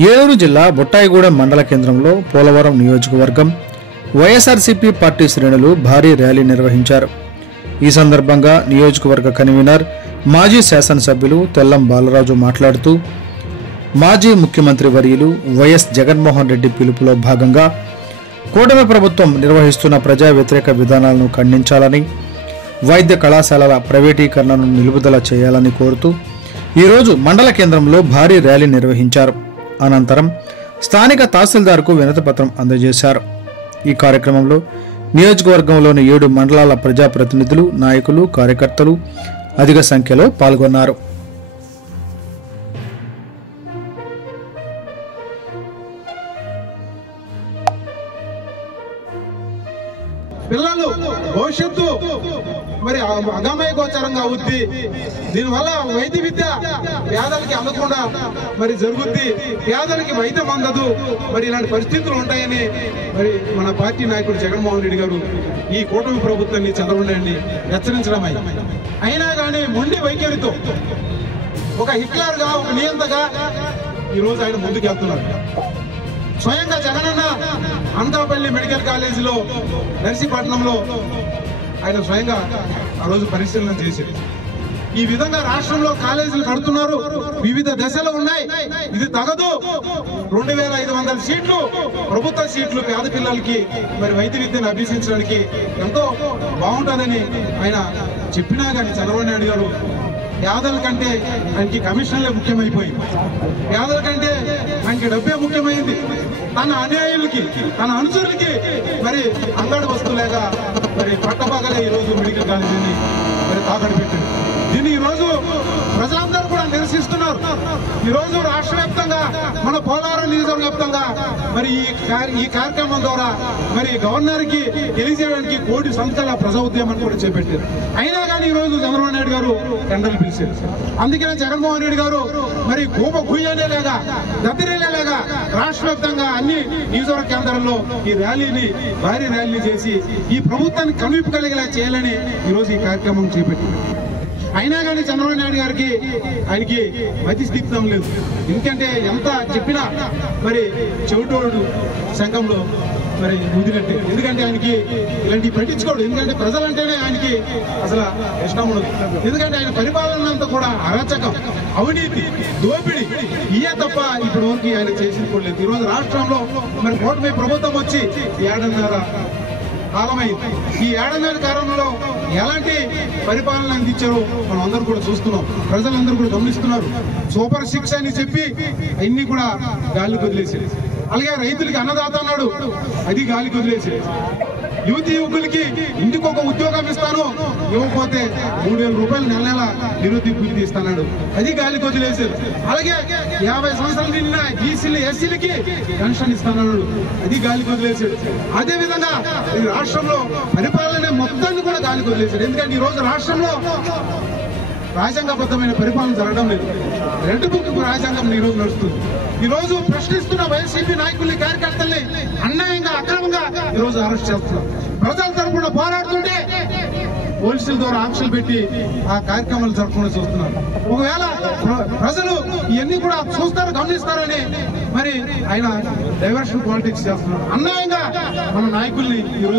ఏలూరు జిల్లా బుట్టాయిగూడెం మండల కేంద్రంలో పోలవరం నియోజకవర్గం వైఎస్ఆర్సీపీ పార్టీ శ్రేణులు భారీ ర్యాలీ నిర్వహించారు. ఈ సందర్భంగా నియోజకవర్గ కన్వీనర్ మాజీ శాసనసభ్యులు తెల్లం బాలరాజు మాట్లాడుతూ మాజీ ముఖ్యమంత్రి వర్యులు వైఎస్ జగన్మోహన్ రెడ్డి పిలుపులో భాగంగా కూటమి ప్రభుత్వం నిర్వహిస్తున్న ప్రజా వ్యతిరేక విధానాలను ఖండించాలని, వైద్య కళాశాలల ప్రైవేటీకరణను నిలుపుదల చేయాలని కోరుతూ ఈరోజు మండల కేంద్రంలో భారీ ర్యాలీ నిర్వహించారు. అనంతరం స్థానిక తహసీల్దార్కు వినతిపత్రం అందజేశారు. ఈ కార్యక్రమంలో నియోజకవర్గంలోని 7 మండలాల ప్రజాప్రతినిధులు, నాయకులు, కార్యకర్తలు అధిక సంఖ్యలో పాల్గొన్నారు. పిల్లలు భవిష్యత్తు మరి అగమయ గోచరంగా అవుద్ది. దీనివల్ల వైద్య విద్య పేదలకి అందకుండా మరి జరుగుద్ది, పేదలకి వైద్యం అందదు. మరి ఇలాంటి పరిస్థితులు ఉంటాయని మరి మన పార్టీ నాయకుడు జగన్మోహన్ రెడ్డి గారు ఈ కూటమి ప్రభుత్వాన్ని చంద్రబాబు నాయుడిని హెచ్చరించడం అయినా కానీ మొండి వైఖరితో ఒక హిట్లర్గా, ఒక నియంతగా ఈరోజు ఆయన ముందుకు వెళ్తున్నారు. స్వయంగా జగనన్న అనకాపల్లి మెడికల్ కాలేజీలో నర్సీపట్నంలో ఆయన స్వయంగా ఆ రోజు పరిశీలన చేశారు. ఈ విధంగా రాష్ట్రంలో కాలేజీలు కడుతున్నారు, వివిధ దశలు ఉన్నాయి, ఇది తగదు. 2500 సీట్లు ప్రభుత్వ సీట్లు పేద పిల్లలకి మరి వైద్య విద్యను అభ్యసించడానికి ఎంతో బాగుంటుందని ఆయన చెప్పినా కానీ చంద్రబాబు నాయుడు గారు పేదల కంటే ఆయనకి కమిషన్లే ముఖ్యమైపోయింది, పేదల కంటే ఆయనకి డబ్బే ముఖ్యమైంది. తన అన్యాయులకి, తన అనుచరులకి మరి అంగడి వస్తువులేక మరి పట్టపగలే ఈరోజు మెడికల్ కాలేజీని మరి తాకట్టు పెట్టింది. దీన్ని ఈరోజు ప్రజలందరూ కూడా నిరసిస్తున్నారు. ఈరోజు రాష్ట్ర వ్యాప్తంగా, మన పోలవరం నియోజకవర్గ వ్యాప్తంగా మరి ఈ కార్యక్రమం ద్వారా మరి గవర్నర్ కి తెలియజేయడానికి 1 కోటి సంస్థల ప్రజా ఉద్యమాన్ని కూడా చేపట్టారు. అయినా కానీ ఈరోజు చంద్రబాబు నాయుడు గారు టెండర్లు పిలిచారు. అందుకనే జగన్మోహన్ రెడ్డి గారు మరి గుయ్యనేలాగా, దద్దరిల్లేలాగా రాష్ట్ర వ్యాప్తంగా అన్ని నియోజకవర్గ కేంద్రాల్లో ఈ ర్యాలీని, భారీ ర్యాలీని చేసి ఈ ప్రభుత్వాన్ని కనువిప్పు కలిగేలా చేయాలని ఈరోజు ఈ కార్యక్రమం చేపట్టారు. అయినా కానీ చంద్రబాబు నాయుడు గారికి ఆయనకి మతి స్థితం లేదు. ఎందుకంటే ఎంత చెప్పినా మరి చెవిటోడు సంఘంలో మరి ముదినట్టే. ఎందుకంటే ఆయనకి ఇలాంటివి పట్టించుకోడు. ఎందుకంటే ప్రజలంటేనే ఆయనకి అసలు ఇష్టం ఉండదు. ఎందుకంటే ఆయన పరిపాలన అంతా కూడా అరాచకం, అవినీతి, దోపిడీ ఇయే తప్ప ఇప్పటి వరకు ఆయన చేసింది కూడా లేదు. ఈరోజు రాష్ట్రంలో మరి కూటమి ప్రభుత్వం వచ్చి 7.5 కాలమైంది. ఈ 7.5 కాలంలో ఎలాంటి పరిపాలన అందించారో మనం అందరూ కూడా చూస్తున్నాం, ప్రజలందరూ కూడా గమనిస్తున్నారు. సూపర్ 6 అని చెప్పి అన్ని కూడా గాలికి వదిలేసారు. అలాగే రైతులకి అన్నదాత అన్నాడు, అది గాలికి వదిలేసారు. యువకులకి ఇంటికి ఒక ఉద్యోగం ఇస్తాను, ఇవ్వకపోతే 3000 రూపాయలు నెల నిరుద్యోగ భృతి ఇస్తాడు, అది గాలికి వదిలేసారు. అలాగే 50 సంవత్సరాలు నిన్న బీసీలు, ఎస్సీలకి పెన్షన్ ఇస్తాడు, అది గాలికి వదిలేసాడు. అదే విధంగా ఈ రాష్ట్రంలో పరిపాలన మొత్తాన్ని కూడా గాలికి వదిలేశాడు. ఎందుకంటే ఈ రోజు రాష్ట్రంలో రాజ్యాంగబద్ధమైన పరిపాలన జరగడం లేదు. రెడ్ బుక్ రాజ్యాంగం ఈ రోజు నడుస్తుంది. ఈ రోజు ప్రశ్నిస్తున్న వైసీపీ నాయకుల్ని, కార్యకర్తల్ని అన్యాయంగా, అక్రమంగా ఈ రోజు అరెస్ట్ చేస్తున్నారు. ప్రజల తరపున పోరాడుతుంటే పోలీసుల ద్వారా ఆంక్షలు పెట్టి ఆ కార్యక్రమాలు జరగకుండా చూస్తున్నారు. ఒకవేళ ప్రజలు ఇవన్నీ కూడా చూస్తారు, గమనిస్తారని మరి ఆయన డైవర్షన్ పాలిటిక్స్ చేస్తున్నారు. అన్యాయంగా మన నాయకుల్ని ఈరోజు